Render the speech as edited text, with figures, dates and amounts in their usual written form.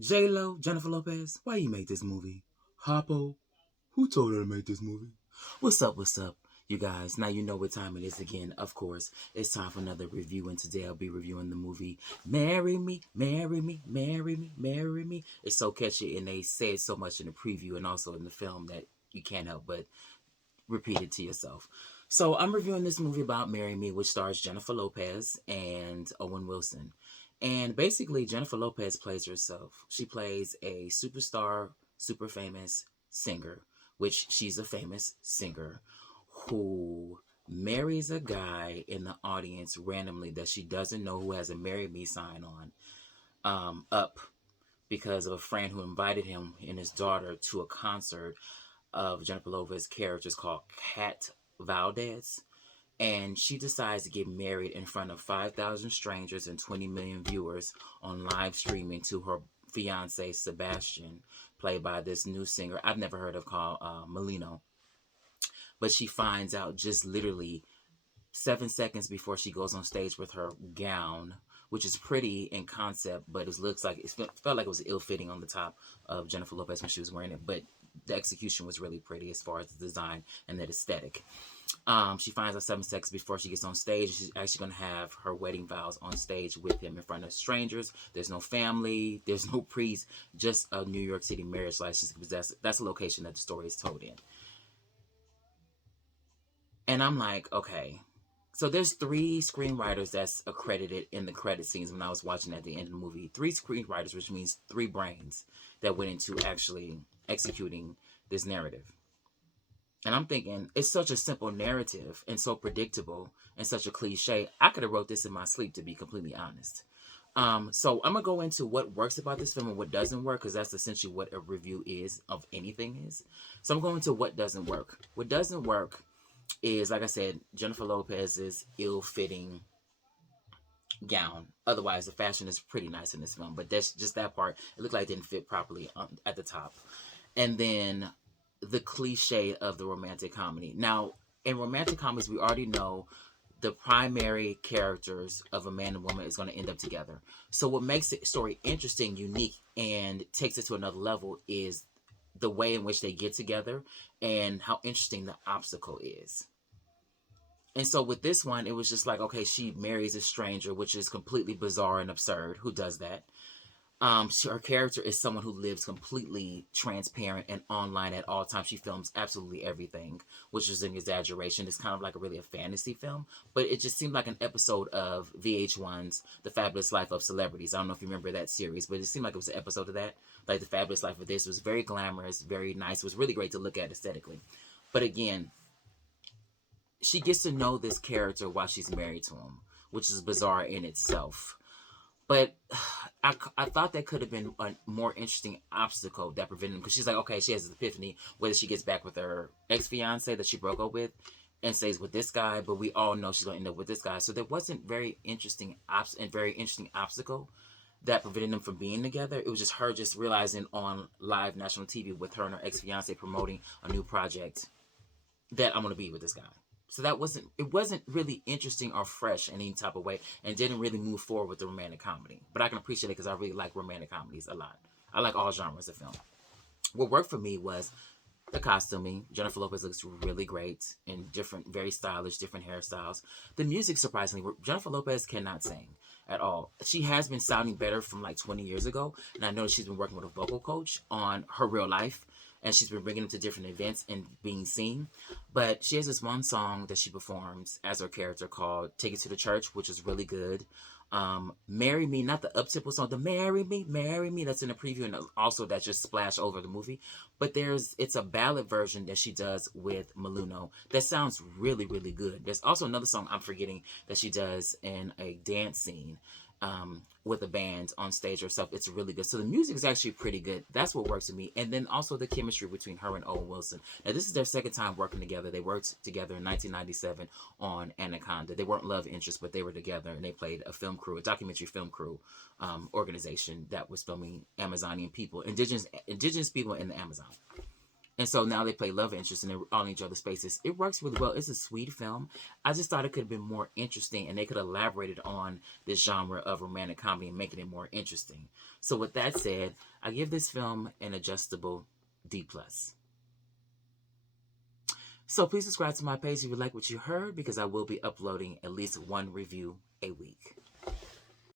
J-Lo, Jennifer Lopez, why you made this movie? Harpo, who told her to make this movie? What's up, you guys? Now you know what time it is again. Of course, it's time for another review, and today I'll be reviewing the movie Marry Me, Marry Me, Marry Me, Marry Me. It's so catchy, and they say it so much in the preview and also in the film that you can't help but repeat it to yourself. So I'm reviewing this movie about Marry Me, which stars Jennifer Lopez and Owen Wilson. And basically, Jennifer Lopez plays herself. She plays a superstar, super famous singer, which she's a famous singer who marries a guy in the audience randomly that she doesn't know, who has a "Marry Me" sign on up because of a friend who invited him and his daughter to a concert of Jennifer Lopez's characters called Cat Valdez. And she decides to get married in front of 5,000 strangers and 20 million viewers on live streaming to her fiance, Sebastian, played by this new singer I've never heard of called Molino. But she finds out just literally 7 seconds before she goes on stage with her gown, which is pretty in concept, but it looks like it felt like it was ill fitting on the top of Jennifer Lopez when she was wearing it. But the execution was really pretty as far as the design and the aesthetic. She finds out 7 seconds before she gets on stage. She's actually going to have her wedding vows on stage with him in front of strangers. There's no family, there's no priest, just a New York City marriage license because that's the location that the story is told in. And I'm like, okay. So there's three screenwriters that's accredited in the credit scenes when I was watching at the end of the movie. Three screenwriters, which means three brains that went into actually executing this narrative. And I'm thinking, it's such a simple narrative and so predictable and such a cliche. I could have wrote this in my sleep, to be completely honest. So I'm gonna go into what works about this film and what doesn't work, because that's essentially what a review is of anything is. So I'm going to what doesn't work. What doesn't work is, like I said, Jennifer Lopez's ill-fitting gown. Otherwise, the fashion is pretty nice in this film, but that's just that part. It looked like it didn't fit properly at the top. And then the cliche of the romantic comedy. Now, in romantic comedies, we already know the primary characters of a man and woman is going to end up together. So what makes the story interesting, unique, and takes it to another level is the way in which they get together and how interesting the obstacle is. And so with this one, it was just like, okay, she marries a stranger, which is completely bizarre and absurd. Who does that? Her character is someone who lives completely transparent and online at all times. She films absolutely everything, which is an exaggeration. It's kind of like a fantasy film, but it just seemed like an episode of VH1's The Fabulous Life of Celebrities. I don't know if you remember that series, but it seemed like it was an episode of that. Like The Fabulous Life of this. It was very glamorous, very nice. It was really great to look at aesthetically. But again, she gets to know this character while she's married to him, which is bizarre in itself. But I thought that could have been a more interesting obstacle that prevented him, because she's like, okay, she has this epiphany whether she gets back with her ex-fiance that she broke up with and stays with this guy, but we all know she's going to end up with this guy. So there wasn't very interesting obstacle that prevented them from being together. It was just her just realizing on live national TV with her and her ex-fiance promoting a new project that I'm going to be with this guy. So it wasn't really interesting or fresh in any type of way, and didn't really move forward with the romantic comedy. But I can appreciate it because I really like romantic comedies a lot. I like all genres of film. What worked for me was the costuming. Jennifer Lopez looks really great in different, very stylish, different hairstyles. The music, surprisingly, Jennifer Lopez cannot sing at all. She has been sounding better from like 20 years ago, and I know she's been working with a vocal coach on her real life, and she's been bringing them to different events and being seen. But she has this one song that she performs as her character called "Take It to the Church," which is really good. "Marry Me," not the up-tempo song, the Marry Me," that's in the preview, and also that just splashed over the movie. But it's a ballad version that she does with Molino that sounds really, really good. There's also another song I'm forgetting that she does in a dance scene with a band on stage herself. It's really good. So the music is actually pretty good. That's what works with me. And then also the chemistry between her and Owen Wilson. Now, this is their second time working together. They worked together in 1997 on Anaconda. They weren't love interests, but they were together, and they played a documentary film crew organization that was filming Amazonian people, indigenous people in the Amazon. And so now they play love interest and they're all in each other's spaces. It works really well. It's a sweet film. I just thought it could have been more interesting and they could have elaborated on this genre of romantic comedy and making it more interesting. So with that said, I give this film an adjustable D+. So please subscribe to my page if you like what you heard, because I will be uploading at least one review a week.